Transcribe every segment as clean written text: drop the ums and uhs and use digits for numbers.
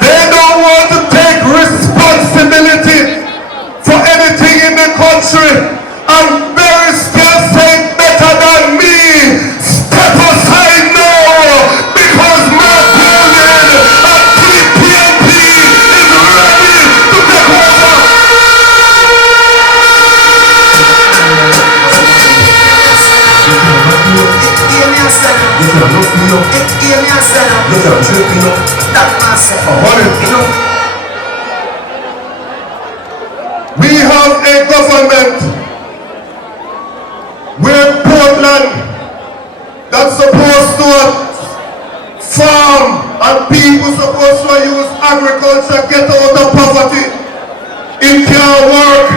They don't want to take responsibility for anything in the country. And very still say better than me. Step aside now, because my building at TPNP is ready to take over. We have a government where Portland that's supposed to farm and people supposed to use agriculture, get out of poverty. It can't work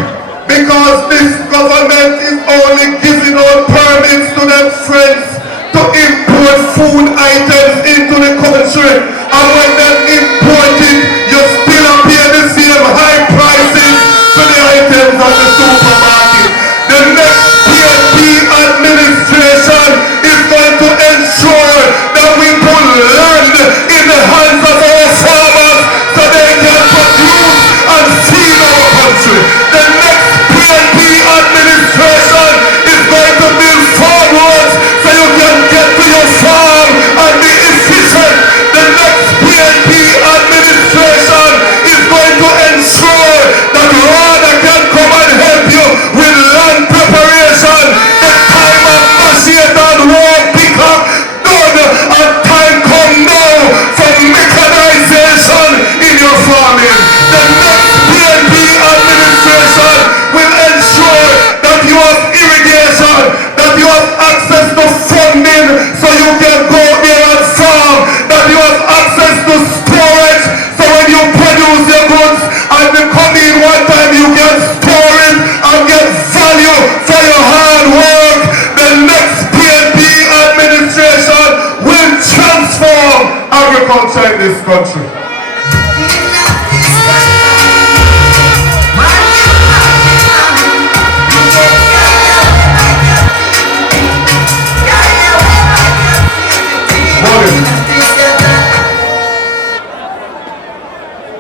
because this government is only giving out permits to their friends to import food items into the country, and when they import it, you still pay the same high prices for the items at the supermarket. The next PNP administration is going to ensure that we put land in the hands of our farmers so they can produce and feed our country. The next PNP administration is going to build farm roads so you can get to your farm and be efficient. The next PNP administration is going to ensure that RADA can come and help you with land preparation. The time of machete and war pickup done, and time come now for mechanization in your farming. The next PNP administration will ensure that you have irrigation, that you have access to funding so you can go there and farm, that you have access to storage so when you produce your goods and they come in one time you can store it and get value for your hard work. The next PNP administration will transform agriculture in this country.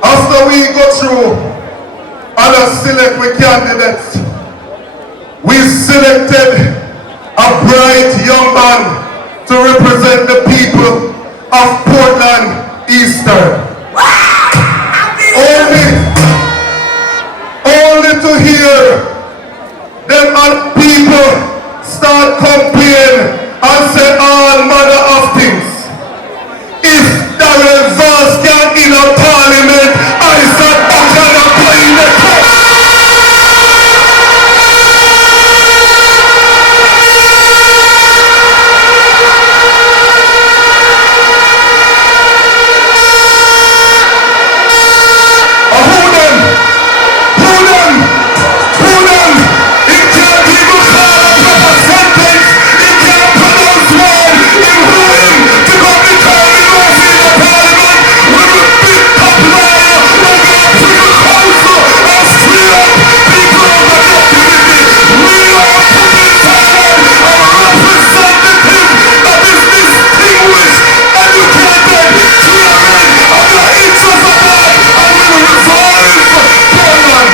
After we go through and select with candidates, we selected a bright young man to represent the people of Portland Eastern. Only to hear them and people start complaining and say all manner of things. If Darren Vybz can in a parliament, ISAT BUCHANAN play in the cup. It can't even call a proper sentence. It can't pronounce one. In ruin to come to call in the parliament. With a big top lawyer, we're going to the council and free up people of the activity. We are putting forward a representative that is distinguished, educated, caring of the interests of all, and will revive Portland.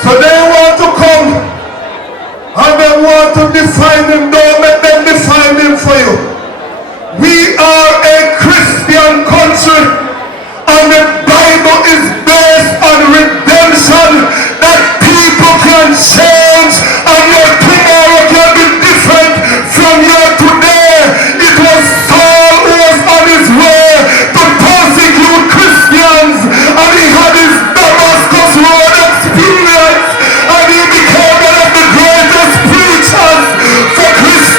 So they want to come and they want to define him. Don't let them define him for you. We are a Christian country and the Bible is based on redemption, that people can change and your tomorrow can be different from your today. It was Saul who was on his way to persecute Christians and he had his Damascus road experience and he became one of the greatest preachers for Christians.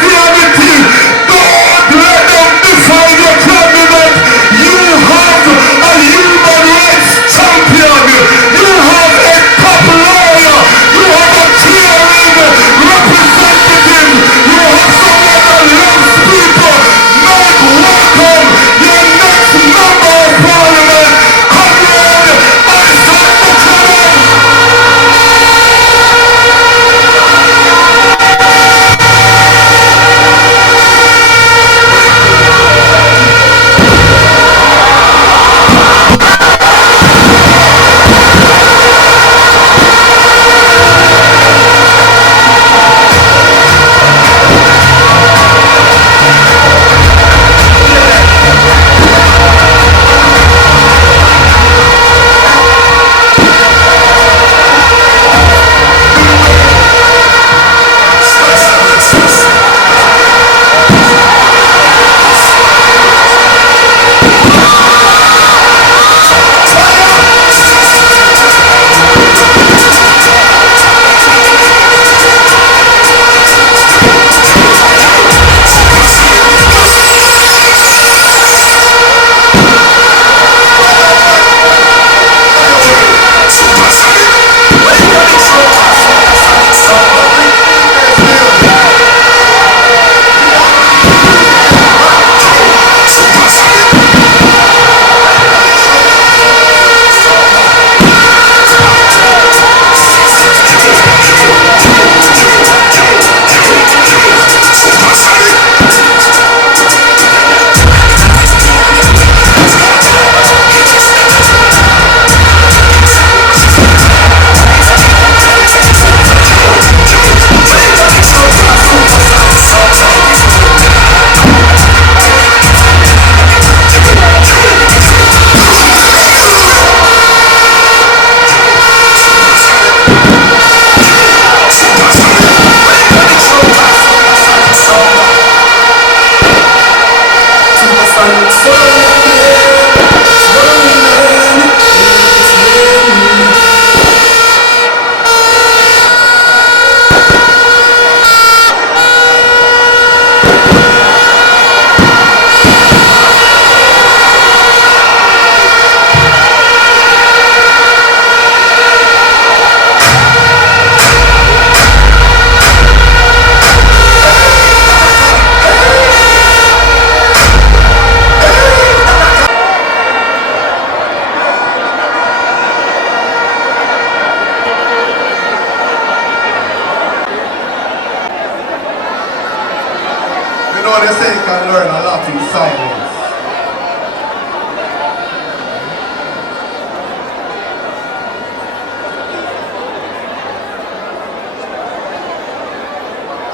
can learn a lot in silence.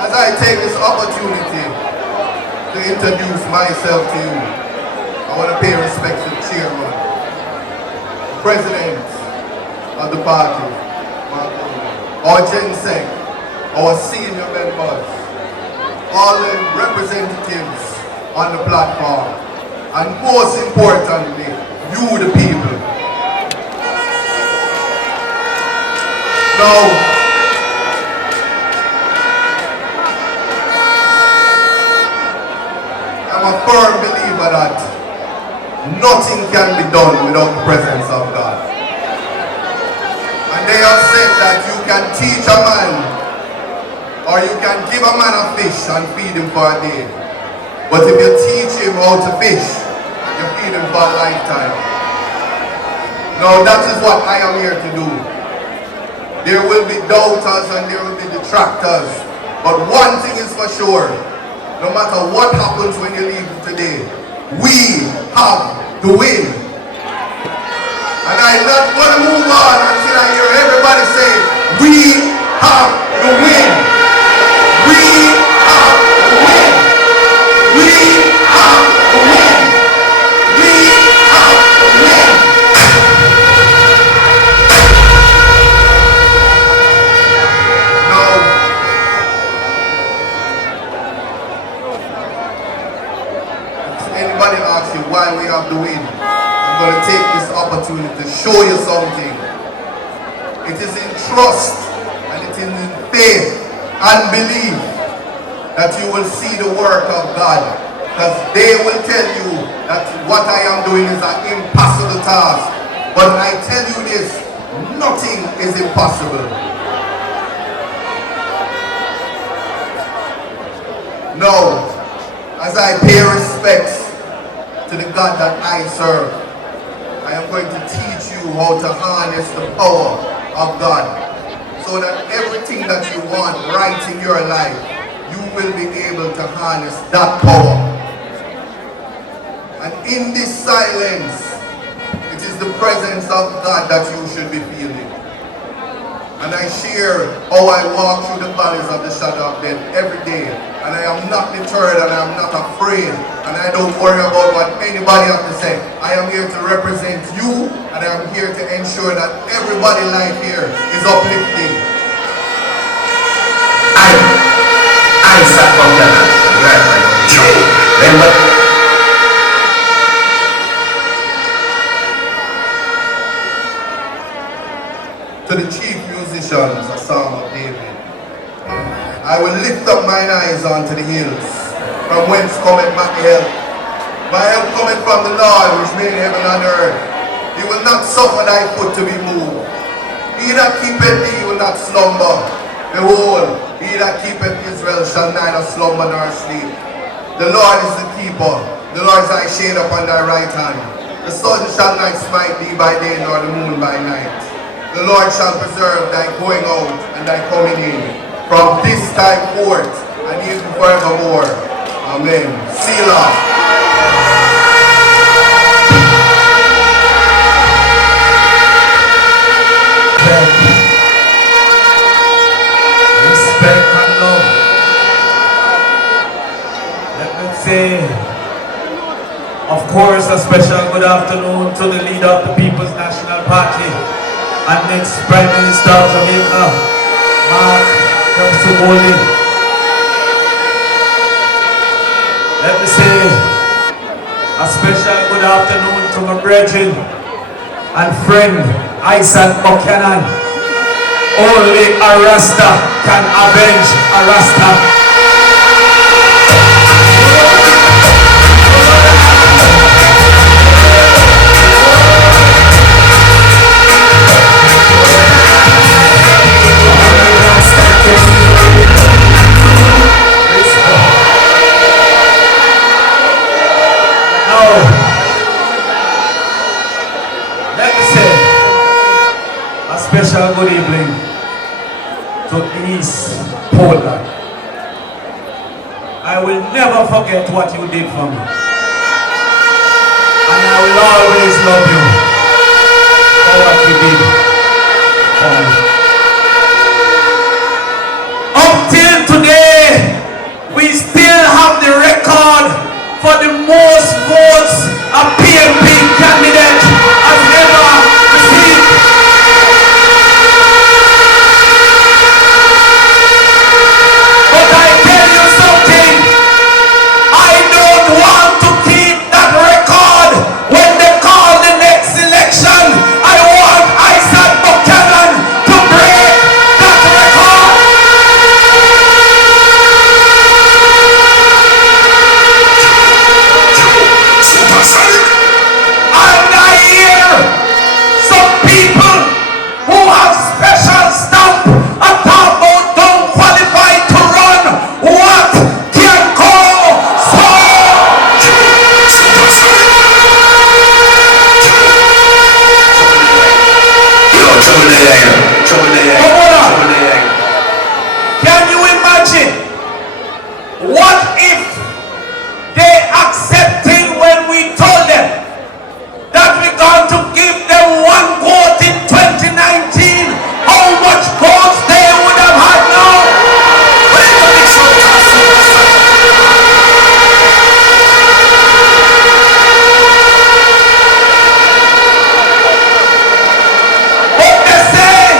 As I take this opportunity to introduce myself to you, I want to pay respect to the chairman, the president of the party, our Gen-Sec, our senior members, all the representatives on the platform, and most importantly, you the people. Now, I'm a firm believer that nothing can be done without the presence of God. And they have said that you can teach a man, or you can give a man a fish and feed him for a day. But if you teach him how to fish, you feed him for a lifetime. Now that is what I am here to do. There will be doubters and there will be detractors. But one thing is for sure, no matter what happens when you leave today, we have to win. And I'm not going to move on until I hear everybody say, we have to win. We have to win. We have to win. We have to win. Now, if anybody asks you why we have to win, I'm going to take this opportunity to show you something. It is in trust and it is in faith and belief that you will see the work of God. Because they will tell you that what I am doing is an impossible task. But I tell you this, nothing is impossible. Now, as I pay respects to the God that I serve, I am going to teach you how to harness the power of God, so that everything that you want right in your life, you will be able to harness that power. And in this silence, it is the presence of God that you should be feeling. And I share how I walk through the valleys of the shadow of death every day. And I am not deterred and I am not afraid. And I don't worry about what anybody has to say. I am here to represent you, and I am here to ensure that everybody's life here is uplifting. ISAT BUCHANAN. To the chief musicians, a psalm of David. I will lift up mine eyes unto the hills, from whence cometh my help. My help cometh from the Lord, which made heaven and earth. He will not suffer thy foot to be moved. He that keepeth thee will not slumber. Behold, he that keepeth Israel shall neither slumber nor sleep. The Lord is the keeper. The Lord is thy shade upon thy right hand. The sun shall not smite thee by day, nor the moon by night. The Lord shall preserve thy going out and thy coming in, from this time forth and even forevermore. Amen. Selah. Respect and love. Let me say, of course, a special good afternoon to the leader of the People's National Party and next Prime Minister of Jamaica, Mark Ramsey. Let me say a special good afternoon to my brethren and friend ISAT BUCHANAN. Only a Rasta can avenge a Rasta. Special good evening to East Poland. I will never forget what you did for me. And I will always love you for what you did for me. Up till today, we still have the record for the most votes a PMP candidate has ever received. But I tell you something, I don't want to keep that record when they call the next election. I want ISAT Buchanan to break that record. And I hear some people who have special stamp and talk about don't qualify to run. What can go so? Can you imagine? What if they accepted when we told them that we're going to give them one vote in 2019? How much votes they would have had now? But they say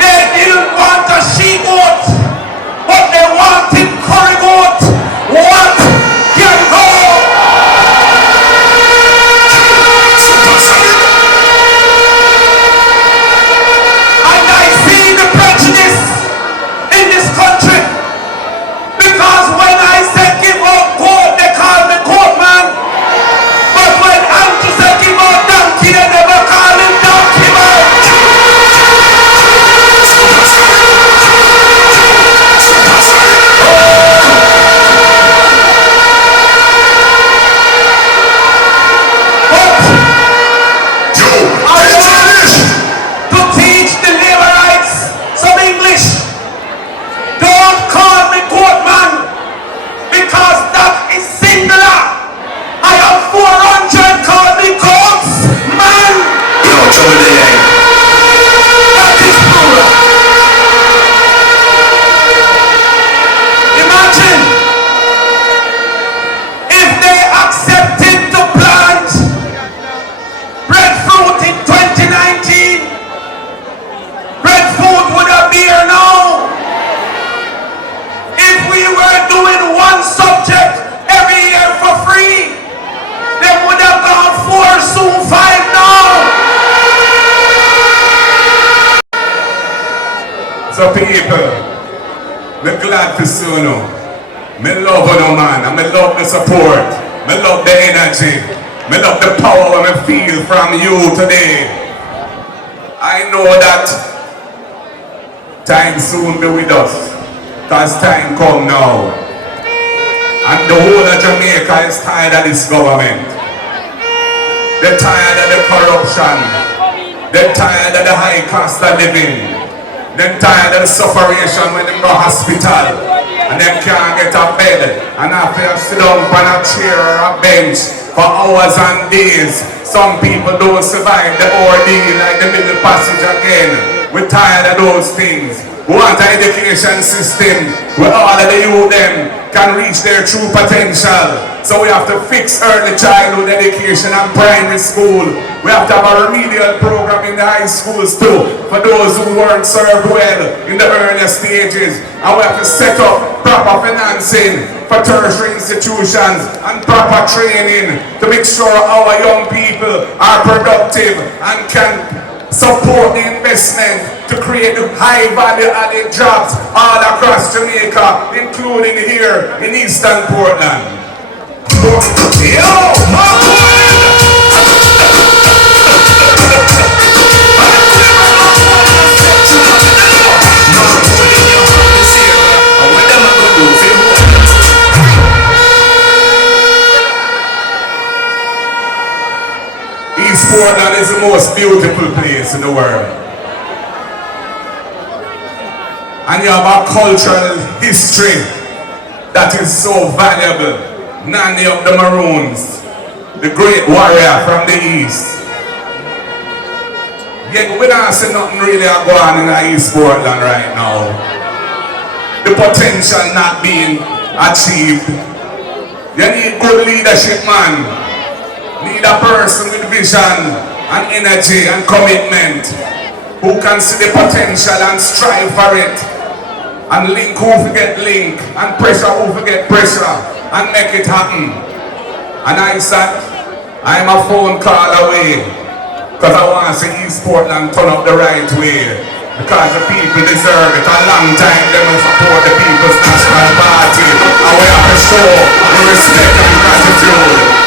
they didn't want a she-goat, but they wanted curry goat. What can go? And I see the prejudice in this country, because when I said give up goat, they call me goat man. But when Andrew said give up donkey, they never call him donkey man. To teach the laborites some English. Don't call me goat man, because that is singular. I have 400, call me goats man. That is plural. Imagine if they accepted to plant breadfruit in 2019. Breadfruit would have been here now. If we were doing one subject every year for free, they would have gone 4, soon 5 now. So people, me glad to see you now. Me love you man, and me love the support. Me love the energy. Me love the power I feel from you today. I know that time soon be with us, cause time come now. And the whole of Jamaica is tired of this government. They're tired of the corruption. They're tired of the high cost of living. They're tired of the sufferation when they go hospital and they can't get a bed and have to sit down on a chair or a bench for hours and days. Some people don't survive the ordeal like the middle passage again. We're tired of those things. We want an education system where all of the youth them can reach their true potential. So we have to fix early childhood education and primary school. We have to have a remedial program in the high schools too for those who weren't served well in the earlier stages. And we have to set up proper financing for tertiary institutions and proper training to make sure our young people are productive and can support the investment to create high value added jobs all across Jamaica, including here in Eastern Portland. Yo, East Portland is the most beautiful place in the world. And you have a cultural history that is so valuable. Nanny of the Maroons, the great warrior from the East. Yeah, we don't see nothing really going on in East Portland right now. The potential not being achieved. You need good leadership, man. Need a person with vision and energy and commitment who can see the potential and strive for it. And link who forget link and pressure who forget pressure and make it happen. And ISAT, I'm a phone call away. Because I want to see East Portland turn up the right way. Because the people deserve it. A long time they will support the People's National Party. And we have to show the respect and gratitude.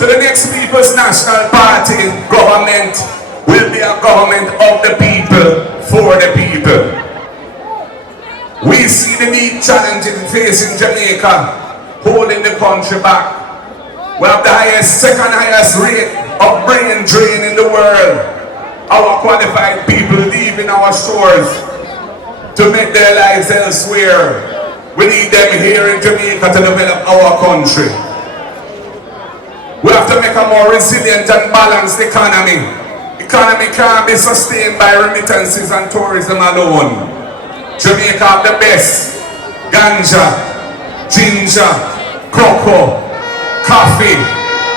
So the next People's National Party government will be a government of the people, for the people. We see the big challenges facing Jamaica, holding the country back. We have the second highest rate of brain drain in the world. Our qualified people leaving our shores to make their lives elsewhere. We need them here in Jamaica to develop our country. We have to make a more resilient and balanced economy. Economy can't be sustained by remittances and tourism alone. Jamaica have the best ganja, ginger, cocoa, coffee,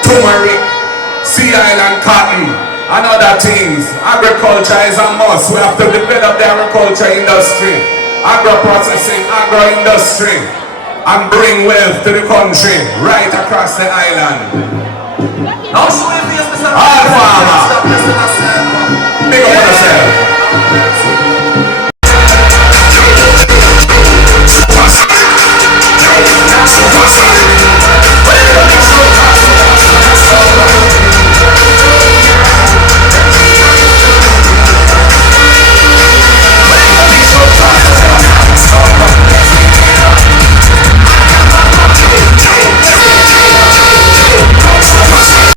turmeric, sea island cotton, and other things. Agriculture is a must. We have to develop the agriculture industry, agro-processing, agro-industry, and bring wealth to the country right across the island. Now show your face, Mr. All farmer.